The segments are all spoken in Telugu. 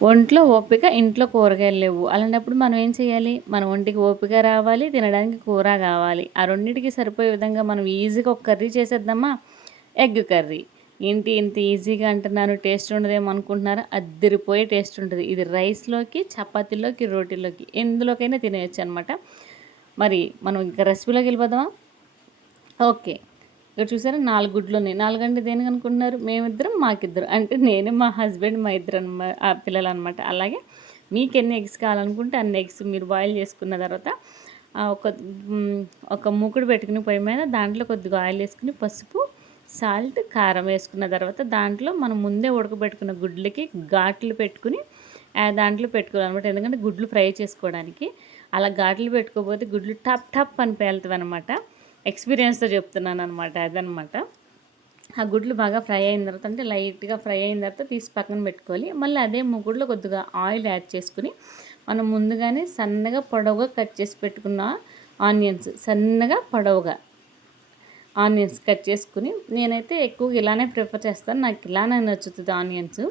ఒంట్లో ఓపిక, ఇంట్లో కూరగాయలు లేవు. అలాంటప్పుడు మనం ఏం చేయాలి? మన ఒంటికి ఓపిక రావాలి, తినడానికి కూర గావాలి. ఆ రెండిటికి సరిపోయే విధంగా మనం ఈజీగా ఒక కర్రీ చేసేద్దామా? Egg curry. ఏంటి ఇంత ఈజీగా అంటున్నాను, టేస్ట్ ఉండదేమో అనుకుంటున్నారా? అద్దిరిపోయే టేస్ట్ ఉంటది. ఇది రైస్‌లోకి, చపాతీలోకి, రోటీలోకి ఎందులోకైనా తినేయొచ్చనమాట. మరి మనం ఇంక రెసిపీలోకెళ్ళిపోదామా? ఓకే. ఇక్కడ చూసారా 4 గుడ్లున్నాయి. 4 అంటే దేనికనుకుంటున్నారు? మేమిద్దరం, మాకిద్దరు. అంటే నేను, మా హస్బెండ్, మా ఇద్దరు పిల్లలనమాట. అలాగే మీకెన్ని ఎగ్స్ కావాలనుకుంటే అన్ని ఎగ్స్ మీరు బాయిల్ చేసుకున్న తర్వాత ఆహ్, ఒక హ్మ్, ఒక మూకుడు పెట్టుకుని పొయ్యి మీద దాంట్లో కొద్దిగా ఆయిల్ ఏసుకొని పసుపు, సాల్ట్, కారం వేసుకున్న తర్వాత దాంట్లో మనం ముందే ఉడకబెట్టుకున్న గుడ్లకి ఘాట్లు పెట్టుకుని దాంట్లో పెట్టుకోవాలనమాట. ఎందుకంటే గుడ్లు ఫ్రై చేసుకోవడానికి. అలా ఘాట్లు పెట్టుకోకపోతే గుడ్లు టప్ టప్ అని పేలుతవనమాట. ఎక్స్‌పీరియన్స్‌తో చెప్తున్నాననమాట. అదనమాట. ఆ గుడ్లు బాగా ఫ్రై అయిన తర్వాత అంటే లైట్‌గా ఫ్రై అయిన తర్వాత తీసి పక్కన పెట్టుకోవాలి. మళ్ళీ అదే మూకుడులో కొద్దిగా ఆయిల్ యాడ్ చేసుకొని, మనం ముందుగానే సన్నగా పొడవుగా కట్ చేసి పెట్టుకున్న ఆనియన్స్ సన్నగా పొడవుగా ఆనియన్స్ కట్ చేసుకుని నేనైతే ఎక్కువగా ఇలానే ప్రిఫర్ చేస్తాను. నాకు ఇలానే నచ్చుతది ఆనియన్స్.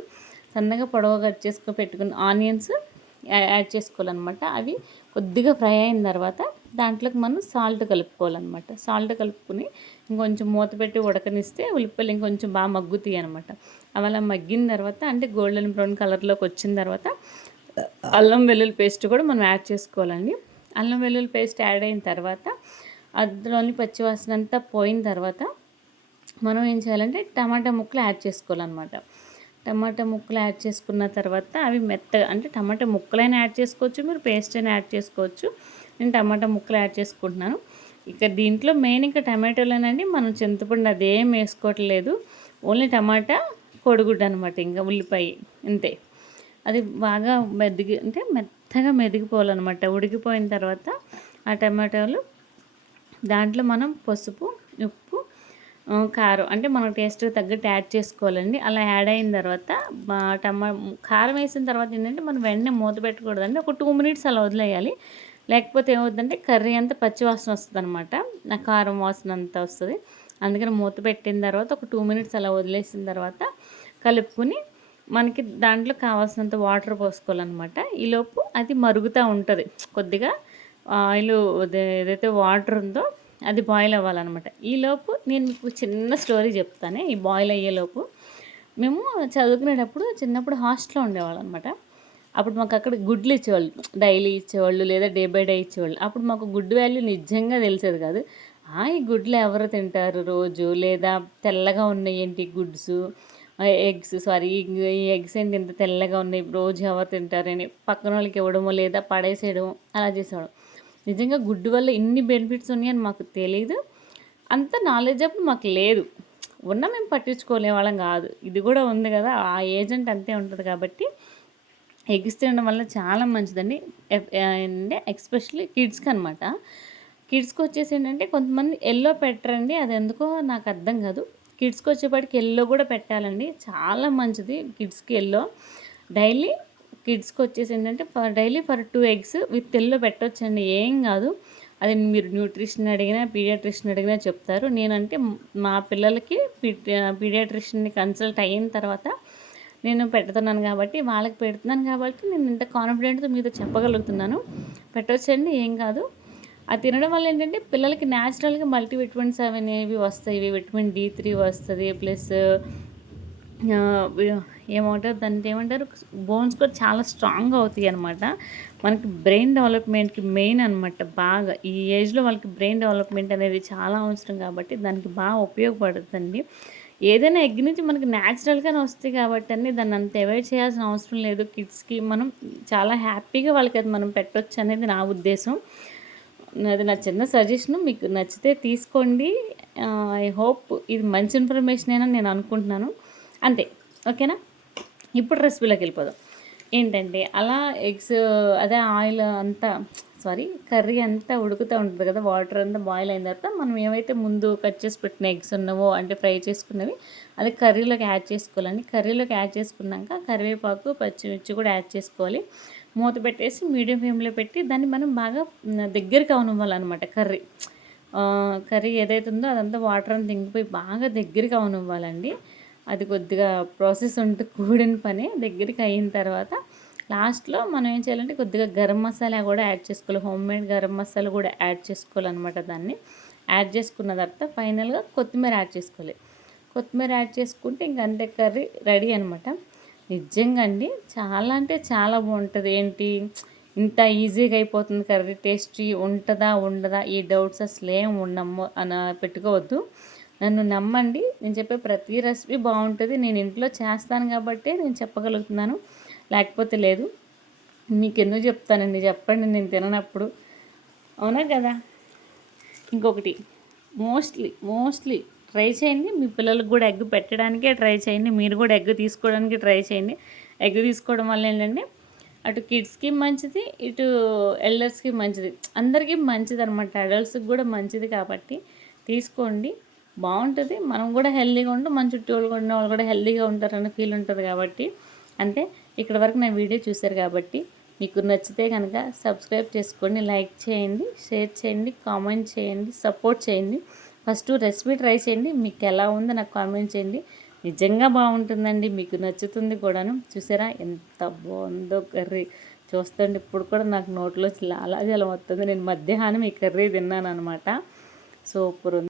సన్నగా పొడవుగా కట్ చేసుకొని పెట్టుకున్న ఆనియన్స్ యాడ్ చేసుకోవాలనమాట. అవి కొద్దిగా ఫ్రై అయిన తర్వాత దాంట్లోకి మనం సాల్ట్ కలుపుకోవాలనమాట. సాల్ట్ కలుపుకొని ఇంకొంచెం మూత పెట్టి ఉడకనిస్తే ఉల్లిపాయలు ఇంకొంచెం బాగా మగ్గుతాయి అనమాట. అవి అలా మగ్గిన తర్వాత అంటే గోల్డెన్ బ్రౌన్ కలర్‌లోకి వచ్చిన తర్వాత అల్లం వెల్లుల్లి పేస్ట్ కూడా మనం యాడ్ చేసుకోవాలండి. అల్లం వెల్లుల్లి పేస్ట్ యాడ్ అయిన తర్వాత అందులోని పచ్చివాసన అంతా పోయిన తర్వాత మనం ఏం చేయాలంటే టమాటా ముక్కలు యాడ్ చేసుకోవాలన్నమాట. టమాటా ముక్కలు యాడ్ చేసుకున్న తర్వాత అవి మెత్తగా అంటే టమాటా ముక్కలైనా యాడ్ చేసుకోవచ్చు, మీరు పేస్ట్ అయినా యాడ్ చేసుకోవచ్చు. నేను టమాటా ముక్కలు యాడ్ చేసుకుంటున్నాను. ఇక దీంట్లో మెయిన్ ఇంకా టమాటోలోనండి, మనం చింతపండు అదేం వేసుకోవట్లేదు. ఓన్లీ టమాటా, కోడిగుడ్డు అనమాట, ఇంకా ఉల్లిపాయ అంతే. అది బాగా అంటే మెత్తగా మెదిగిపోవాలన్నమాట. ఉడికిపోయిన తర్వాత ఆ టమాటాలు దాంట్లో మనం పసుపు, ఉప్పు, కారం అంటే మన టేస్ట్‌కి తగ్గట్టు యాడ్ చేసుకోవాలండి. అలా యాడ్ అయిన తర్వాత కారం వేసిన తర్వాత ఏంటంటే మనం వెంటనే మూత పెట్టకూడదండి. ఒక 2 మినిట్స్ అలా వదిలేయాలి. లేకపోతే ఏమవుద్దంటే కర్రీ అంతా పచ్చి వాసన వస్తదనమాట. ఆ కారం వాసన అంతా వస్తది. అందుకని మూత పెట్టిన తర్వాత ఒక 2 మినిట్స్ అలా వదిలేసిన తర్వాత కలుపుకొని మనకి దాంట్లో కావాల్సినంత వాటర్ పోసుకోవాలనమాట. ఈలోపు అది మరుగుతూ ఉంటది. కొద్దిగా ఆయిలు ఏదైతే వాటర్ ఉందో అది బాయిల్ అవ్వాలనమాట. ఈలోపు నేను మీకు చిన్న స్టోరీ చెప్తాను. ఈ బాయిల్ అయ్యేలోపు మేము చదువుకునేటప్పుడు చిన్నప్పుడు హాస్టల్‌లో ఉండేవాళ్ళం అనమాట. అప్పుడు మాకు అక్కడ గుడ్లు ఇచ్చేవాళ్ళు. డైలీ ఇచ్చేవాళ్ళు లేదా డే బై డే ఇచ్చేవాళ్ళు. అప్పుడు మాకు గుడ్ వాల్యూ నిజంగా తెలిసేది కాదు. ఈ గుడ్లు ఎవరు తింటారు రోజు, లేదా తెల్లగా ఉన్నాయేంటి గుడ్సు, ఎగ్స్ సారీ ఈ ఎగ్స్ ఏంటి ఇంత తెల్లగా ఉన్నాయి రోజు ఎవరు తింటారని పక్కనోళ్ళకి ఇవ్వడమో లేదా పడేసేయడమో అలా చేసేవాళ్ళం. నిజంగా గుడ్డు వల్ల ఇన్ని బెనిఫిట్స్ ఉన్నాయని మాకు తెలీదు. అంత నాలెడ్జ్ అప్పుడు మాకు లేదు. ఉన్నా మేము పట్టించుకోలేవాళ్ళం కాదు. ఇది కూడా ఉంది కదా, ఆ ఏజ్ అంటే అంతే ఉంటది కాబట్టి ఎగ్స్ తినడం వల్ల చాలా మంచిదండి. అంటే ఎస్పెషల్లీ కిడ్స్‌కనమాట. కిడ్స్‌కొచ్చేసి ఏంటంటే కొంతమంది యెల్లో పెట్టరండి. అదెందుకో నాకు అర్థం కాదు. కిడ్స్‌కొచ్చేపాటికి యెల్లో కూడా పెట్టాలండి. చాలా మంచిది కిడ్స్‌కి యెల్లో. డైలీ కిడ్స్‌కొచ్చేసి ఏంటంటే daily for 2 eggs with yellow పెట్టొచ్చండి. ఏం కాదు. అది మీరు న్యూట్రిషన్ అడిగినా, పీడియాట్రిషియన్ అడిగినా చెప్తారు. నేనంటే మా పిల్లలకి పీడియాట్రిషియన్‌ని కన్సల్ట్ అయిన తర్వాత నేను పెడుతున్నాను కాబట్టి, వాళ్ళకి పెడుతున్నాను కాబట్టి నేను ఇంత కాన్ఫిడెంట్‌తో మీతో చెప్పగలుగుతున్నాను. పెట్టొచ్చండి, ఏం కాదు. అది తినడం వల్ల ఏంటంటే పిల్లలకి న్యాచురల్‌గా మల్టీవిటమిన్స్ అనేవి వస్తాయి. విటమిన్ డి3 వస్తది. ప్లస్ ఆహ్, వి ఏమంటారు దాన్ని ఏమంటారు? బోన్స్ కూడా చాలా స్ట్రాంగ్‌గా అవుతాయనమాట. మనకి బ్రెయిన్ డెవలప్‌మెంట్‌కి మెయిన్ అనమాట బాగా. ఈ ఏజ్‌లో వాళ్ళకి బ్రెయిన్ డెవలప్‌మెంట్ అనేది చాలా అవసరం కాబట్టి దానికి బాగా ఉపయోగపడుతుందండి. ఏదైనా ఎగ్ నుంచి మనకి న్యాచురల్‌గానే వస్తాయి కాబట్టండి దాన్ని అంత అవాయిడ్ చేయాల్సిన అవసరం లేదు. కిడ్స్‌కి మనం చాలా హ్యాపీగా వాళ్ళకది మనం పెట్టొచ్చనేది నా ఉద్దేశం. అది నా చిన్న సజెషను. మీకు నచ్చితే తీసుకోండి. ఐ హోప్ ఇది మంచి ఇన్ఫర్మేషనేనని నేను అనుకుంటున్నాను. అంతే. ఓకేనా? ఇప్పుడు రెసిపీలోకెళ్ళిపోదాం. ఏంటంటే అలా ఎగ్స్ అదే ఆయిల్ అంతా కర్రీ అంతా ఉడుకుతూ ఉంటది కదా! వాటర్ అంతా బాయిల్ అయిన తర్వాత మనం ఏవైతే ముందు కట్ చేసి పెట్టిన ఎగ్స్ ఉన్నావో అంటే ఫ్రై చేసుకున్నవి అది కర్రీలోకి యాడ్ చేసుకోవాలండి. కర్రీలోకి యాడ్ చేసుకున్నాక కరివేపాకు, పచ్చిమిర్చి కూడా యాడ్ చేసుకోవాలి. మూత పెట్టేసి మీడియం ఫ్లేమ్‌లో పెట్టి దాన్ని మనం బాగా దగ్గరికి అవ్వనివ్వాలనమాట కర్రీ. కర్రీ ఏదైతే ఉందో అదంతా వాటర్ అంతా ఇంకిపోయి బాగా దగ్గరికి అవ్వనివ్వాలండి. అది కొద్దిగా ప్రాసెస్ ఉంటూ కూడిన పనే. దగ్గరికి అయిన తర్వాత లాస్ట్‌లో మనం ఏం చేయాలంటే కొద్దిగా గరం మసాలా కూడా యాడ్ చేసుకోవాలి. హోమ్‌మేడ్ గరం మసాలా కూడా యాడ్ చేసుకోవాలన్నమాట దాన్ని. యాడ్ చేసుకున్న తర్వాత ఫైనల్‌గా కొత్తిమీర యాడ్ చేసుకోవాలి. కొత్తిమీర యాడ్ చేసుకుంటే ఇంక అంతే కర్రీ రెడీ అనమాట. నిజంగా అండి చాలా అంటే చాలా బాగుంటుంది. ఏంటి ఇంత ఈజీగా అయిపోతుంది కర్రీ, టేస్టీ ఉంటుందా ఉండదా ఈ డౌట్స్ అసలేం పెట్టుకోవద్దు. నన్ను నమ్మండి, నేను చెప్పే ప్రతి రెసిపీ బాగుంటుంది. నేను ఇంట్లో చేస్తాను కాబట్టి నేను చెప్పగలుగుతున్నాను, లేకపోతే లేదు. మీకెన్నో చెప్తానండి, చెప్పండి నేను తిననప్పుడు. అవునా కదా. ఇంకొకటి మోస్ట్లీ ట్రై చేయండి. మీ పిల్లలకు కూడా ఎగ్ పెట్టడానికే ట్రై చేయండి. మీరు కూడా ఎగ్ తీసుకోవడానికి ట్రై చేయండి. ఎగ్ తీసుకోవడం వల్ల ఏంటంటే అటు కిడ్స్కి మంచిది, ఇటు ఎల్డర్స్కి మంచిది, అందరికీ మంచిది అనమాట. అడల్ట్స్కి కూడా మంచిది కాబట్టి తీసుకోండి, బాగుంటుంది. మనం కూడా హెల్తీగా ఉంటాం, మన చుట్టూ వాళ్ళు ఉన్న వాళ్ళు కూడా హెల్తీగా ఉంటారని ఫీల్ ఉంటుంది కాబట్టి. అంటే ఇక్కడ వరకు నా వీడియో చూశారు కాబట్టి మీకు నచ్చితే కనుక సబ్స్క్రైబ్ చేసుకోండి, లైక్ చేయండి, షేర్ చేయండి, కామెంట్ చేయండి, సపోర్ట్ చేయండి. ఫస్ట్ రెసిపీ ట్రై చేయండి, మీకు ఎలా ఉందో నాకు కామెంట్ చేయండి. నిజంగా బాగుంటుందండి, మీకు నచ్చుతుంది కూడాను. చూసారా ఎంత బాగుందో కర్రీ. చూస్తుంటే ఇప్పుడు కూడా నాకు నోట్లో లాలాజలం వస్తుంది. నేను మధ్యాహ్నం ఈ కర్రీ తిన్నాను అనమాట. సూపర్ ఉంది.